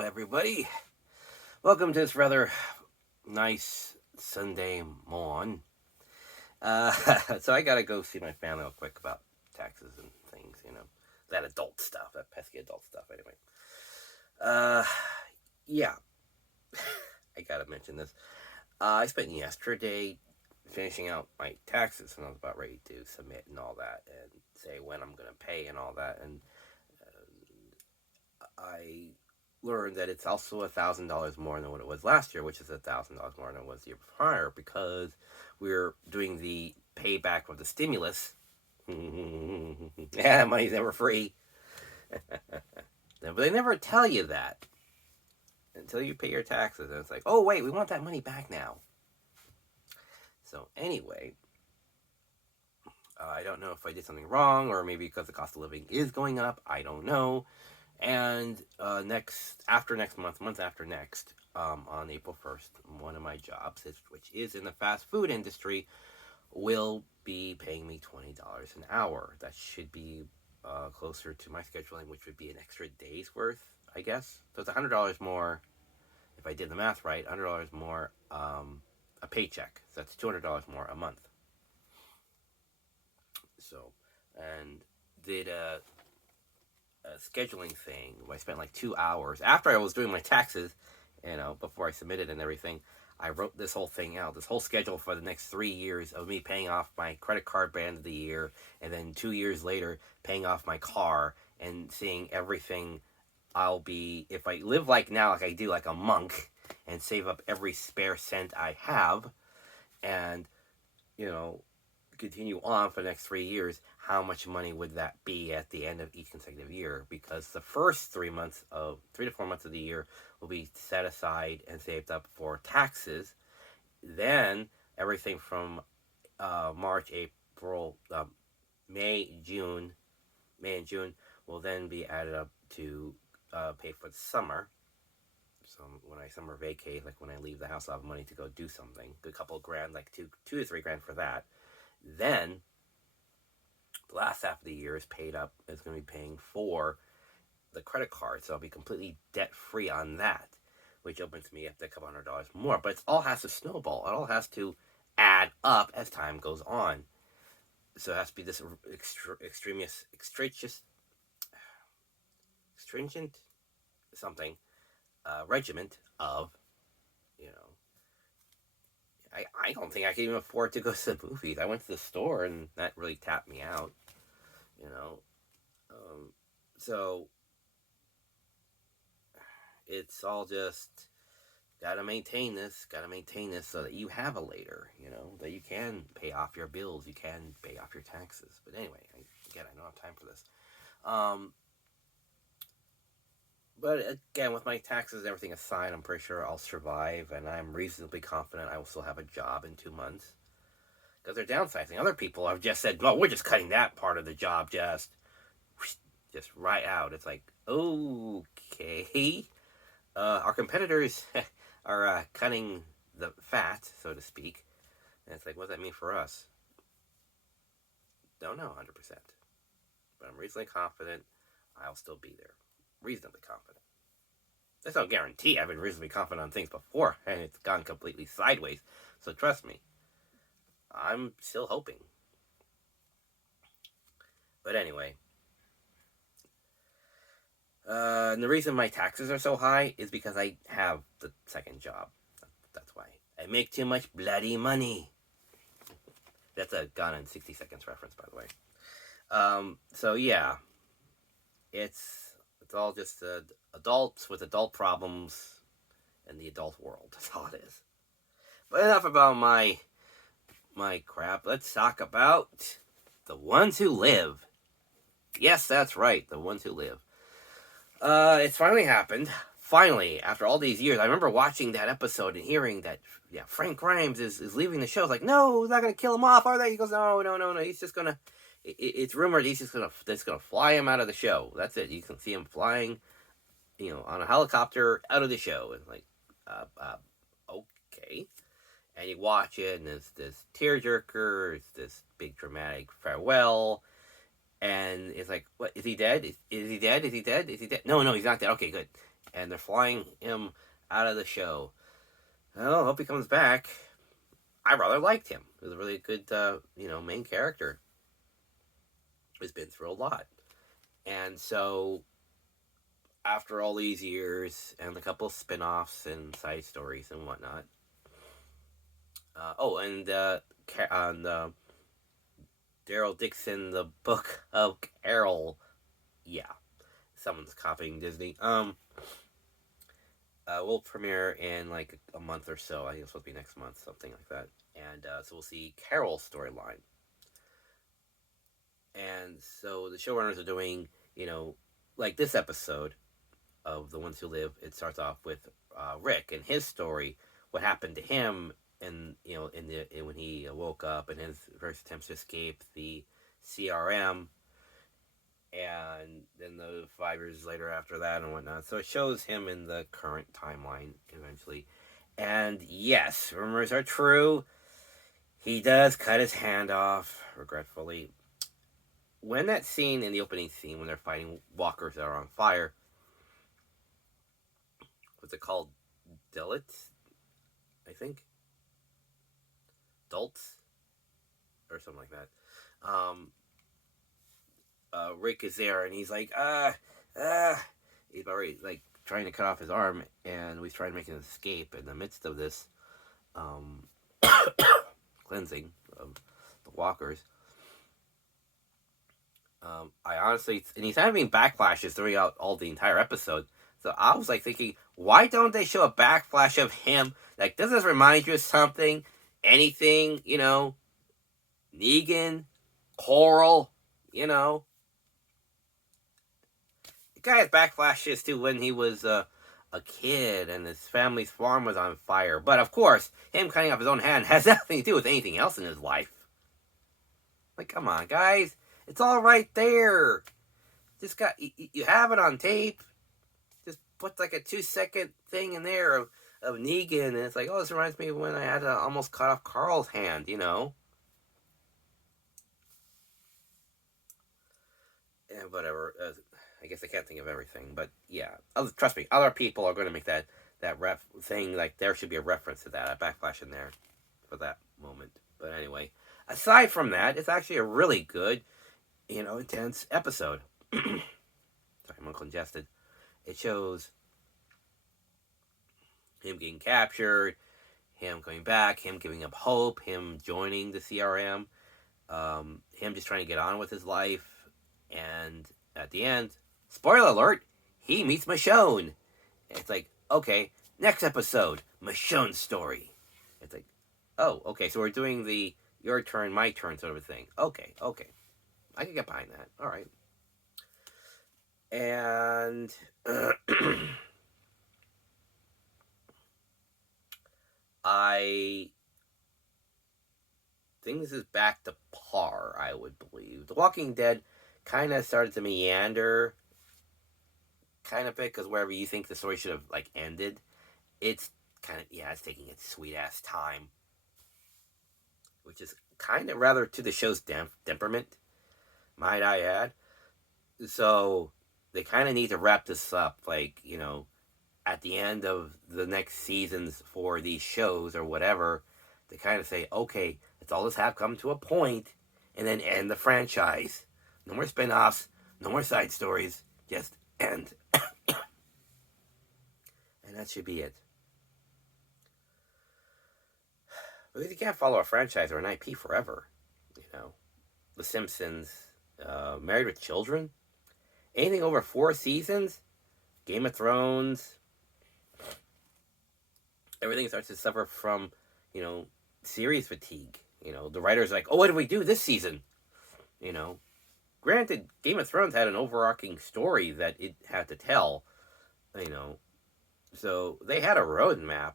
Hello, everybody. Welcome to this rather nice Sunday morning. Uh, so I gotta go see my family real quick about taxes and things, that adult stuff, that pesky adult stuff. Anyway, uh, yeah, I gotta mention this. I spent yesterday finishing out my taxes, and I was about ready to submit and all that, and say when I'm gonna pay and all that, and I learned that it's also $1,000 more than what it was last year, which is $1,000 more than it was the year prior, because we're doing the payback of the stimulus. Yeah, money's never free. But they never tell you that until you pay your taxes, and it's like, oh wait, we want that money back now. So anyway, I don't know if I did something wrong, or maybe because the cost of living is going up. I don't know. And month after next, on April 1st, one of my jobs, which is in the fast food industry, will be paying me $20 an hour. That should be closer to my scheduling, which would be an extra day's worth, I guess. So it's $100 more, if I did the math right, $100 more a paycheck. So that's $200 more a month. So, and did a scheduling thing where I spent like 2 hours after I was doing my taxes, before I submitted and everything. I wrote this whole thing out, this whole schedule for the next 3 years of me paying off my credit card by the end of the year, and then 2 years later paying off my car, and seeing everything I'll be, if I live like now, like I do, like a monk, and save up every spare cent I have, and, continue on for the next 3 years, how much money would that be at the end of each consecutive year? Because the first 3 to 4 months of the year will be set aside and saved up for taxes. Then everything from March, April, May, and June will then be added up to pay for the summer. So when I summer vacate, like when I leave the house, I'll have money to go do something. A couple of grand, like two to three grand for that. Then the last half of the year is paid up. It's going to be paying for the credit card, so I'll be completely debt free on that, which opens me up to a couple $100 more. But it all has to snowball. It all has to add up as time goes on. So it has to be this stringent something regiment of, I don't think I can even afford to go to the movies. I went to the store and that really tapped me out, so it's all just gotta maintain this so that you have a later, that you can pay off your bills, you can pay off your taxes. But anyway, I don't have time for this. But again, with my taxes and everything aside, I'm pretty sure I'll survive, and I'm reasonably confident I will still have a job in 2 months. Because they're downsizing. Other people have just said, well, we're just cutting that part of the job just right out. It's like, okay. Our competitors are cutting the fat, so to speak. And it's like, what does that mean for us? Don't know 100%. But I'm reasonably confident I'll still be there. Reasonably confident. That's no guarantee. I've been reasonably confident on things before, and it's gone completely sideways. So trust me, I'm still hoping. But anyway, and the reason my taxes are so high is because I have the second job. That's why. I make too much bloody money. That's a Gone in 60 Seconds reference, by the way. So yeah, it's all just adults with adult problems in the adult world. That's all it is. But enough about my crap. Let's talk about the ones who live. Yes, that's right, the ones who live. It's finally happened. Finally, after all these years, I remember watching that episode and hearing that, Frank Grimes is leaving the show. It's like, no, it's not going to kill him off, are they? He goes, no. He's just going to, it's rumored he's just going to fly him out of the show. That's it. You can see him flying, on a helicopter out of the show. It's like, okay. And you watch it, and it's this tearjerker, it's this big dramatic farewell, and it's like, what, is he dead? Is he dead? No, he's not dead. Okay, good. and they're flying him out of the show. Well, hope he comes back. I rather liked him. He was a really good, main character. He's been through a lot. And so, after all these years and a couple spin-offs and side stories and whatnot. On Daryl Dixon, the Book of Carol. Yeah, someone's copying Disney. Will premiere in like a month or so. I think it's supposed to be next month, something like that. And so we'll see Carol's storyline. And so the showrunners are doing, like this episode of The Ones Who Live. It starts off with Rick and his story, what happened to him, and when he woke up and his first attempts to escape the CRM, and then the 5 years later after that and whatnot. So it shows him in the current timeline eventually. And yes, rumors are true. He does cut his hand off, regretfully. When that scene in the opening scene, when they're fighting walkers that are on fire, what's it called? Dillets? I think? Dults? Or something like that. Rick is there, and he's like, he's already like trying to cut off his arm, and he's trying to make an escape in the midst of this cleansing of the walkers. I honestly, and he's having backflashes throughout all the entire episode. So I was like thinking, why don't they show a backflash of him? Like, does this remind you of something? Anything, Negan, Coral, The guy has backflashes to when he was a kid and his family's farm was on fire. But of course, him cutting off his own hand has nothing to do with anything else in his life. Like, come on, guys. It's all right there. You have it on tape. Just put like a 2-second thing in there of Negan, and it's like, oh, this reminds me of when I had to almost cut off Carl's hand, And whatever. I guess I can't think of everything, but yeah. Trust me, other people are going to make that ref thing, like there should be a reference to that, a backflash in there for that moment. But anyway, aside from that, it's actually a really good, intense episode. Sorry, I'm congested. It shows him getting captured, him coming back, him giving up hope, him joining the CRM, him just trying to get on with his life, and at the end, spoiler alert, he meets Michonne. It's like, okay, next episode, Michonne's story. It's like, oh, okay, so we're doing the your turn, my turn sort of a thing. Okay. I can get behind that. All right. And I think this is back to par, I would believe. The Walking Dead kind of started to meander kind of bit, because wherever you think the story should have like ended, it's kind of, it's taking its sweet ass time, which is kind of rather to the show's temperament, might I add. So they kind of need to wrap this up, like, at the end of the next seasons for these shows or whatever. They kind of say, okay, let's all just have come to a point, and then end the franchise. No more spin-offs, no more side stories, just end. And that should be it. Because you can't follow a franchise or an IP forever. The Simpsons, Married with Children, anything over 4 seasons, Game of Thrones, everything starts to suffer from, series fatigue. The writer's like, oh, what did we do this season? Granted, Game of Thrones had an overarching story that it had to tell, so they had a roadmap,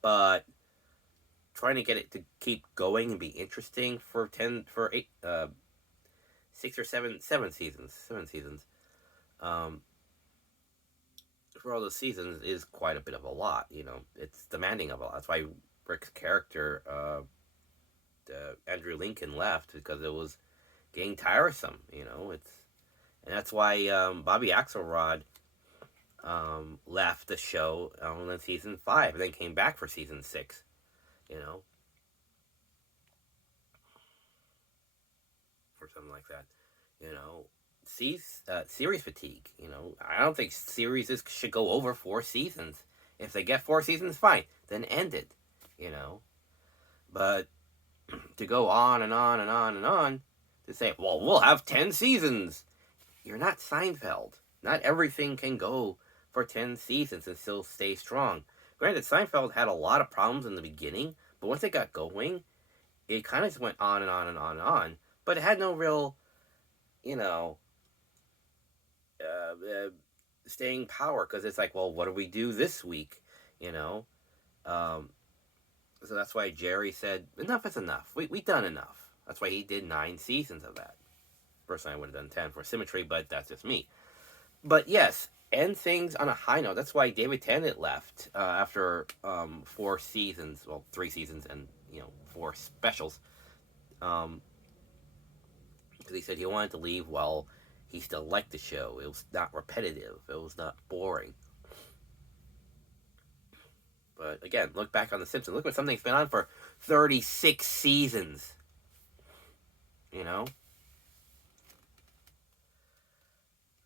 but trying to get it to keep going and be interesting for 6 or 7 seasons, for all the seasons is quite a bit of a lot. It's demanding of a lot. That's why Rick's character, Andrew Lincoln, left, because it was getting tiresome. And that's why Bobby Axelrod left the show in season 5 and then came back for season 6. You know, or something like that. You know, series fatigue. You know, I don't think series should go over 4 seasons. If they get 4 seasons, fine. Then end it. You know, but to go on and on and on and on to say, well, we'll have 10 seasons. You're not Seinfeld. Not everything can go for 10 seasons and still stay strong. Granted, Seinfeld had a lot of problems in the beginning, but once it got going, it kind of just went on and on and on and on. But it had no real, you know, staying power because it's like, well, what do we do this week? You know? So that's why Jerry said, enough is enough. We done enough. That's why he did 9 seasons of that. Personally, I would have done 10 for symmetry, but that's just me. But yes, end things on a high note. That's why David Tennant left after 4 seasons, well, 3 seasons and 4 specials. Because he said he wanted to leave while he still liked the show. It was not repetitive. It was not boring. But again, look back on The Simpsons. Look what something's been on for 36 seasons. You know?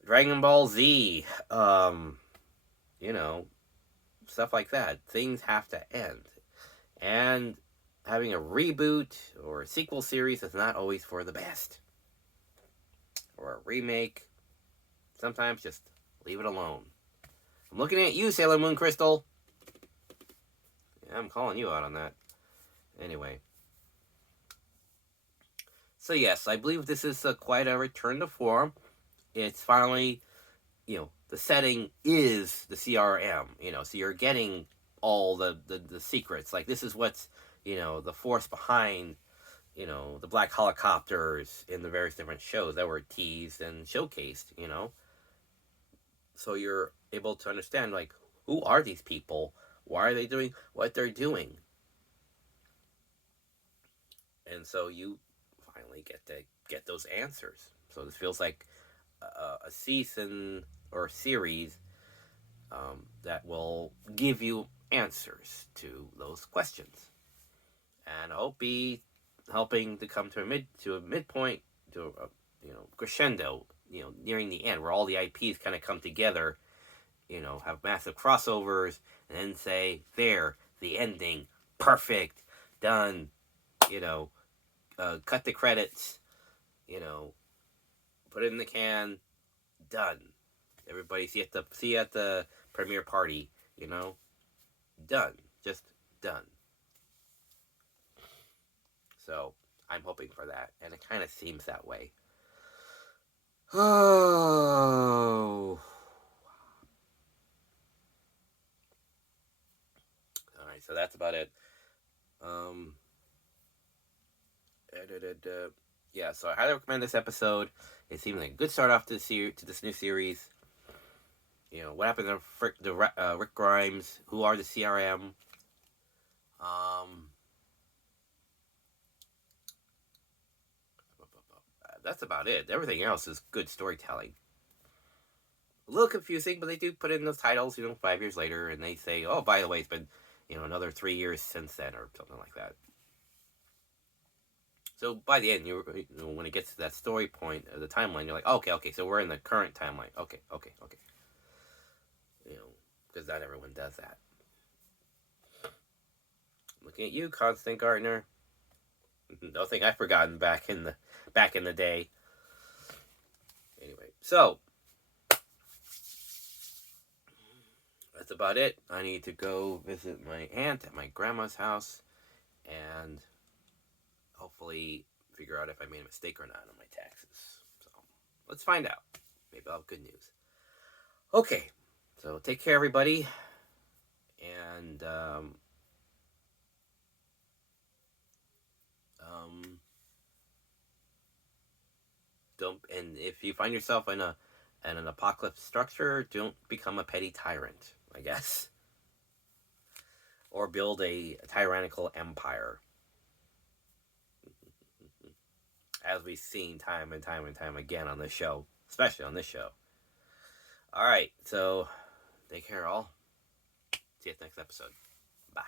Dragon Ball Z. You know, stuff like that. Things have to end. And having a reboot or a sequel series is not always for the best. Or a remake. Sometimes just leave it alone. I'm looking at you, Sailor Moon Crystal. Yeah, I'm calling you out on that. Anyway. So yes, I believe this is quite a return to form. It's finally, the setting is the CRM, so you're getting all the secrets. Like, this is what's, the force behind, the black helicopters in the various different shows that were teased and showcased, So you're able to understand, like, who are these people? Why are they doing what they're doing? And so you finally get those answers. So this feels like a season or a series that will give you answers to those questions, and I hope be helping to come to a midpoint, to a crescendo, nearing the end where all the IPs kind of come together, have massive crossovers, and then say, there, the ending, perfect, done, cut the credits, put it in the can, done. Everybody see at the premiere party, done, just done. So I'm hoping for that, and it kind of seems that way. Oh. All right, so that's about it. Yeah, so I highly recommend this episode. It seems like a good start off to this new series. What happened to Rick Grimes? Who are the CRM? That's about it. Everything else is good storytelling. A little confusing, but they do put in those titles, 5 years later, and they say, oh, by the way, it's been, another 3 years since then, or something like that. So by the end, when it gets to that story point of the timeline, you're like, okay, so we're in the current timeline. Okay. Because not everyone does that. Looking at you, Constant Gardner. Nothing I've forgotten back in the day. Anyway, so that's about it. I need to go visit my aunt at my grandma's house and hopefully figure out if I made a mistake or not on my taxes. So let's find out. Maybe I'll have good news. Okay, so take care, everybody, and and if you find yourself in an apocalypse structure, don't become a petty tyrant, I guess, or build a tyrannical empire, as we've seen time and time and time again on this show, especially on this show. All right, so Take care, all. See you at the next episode. Bye.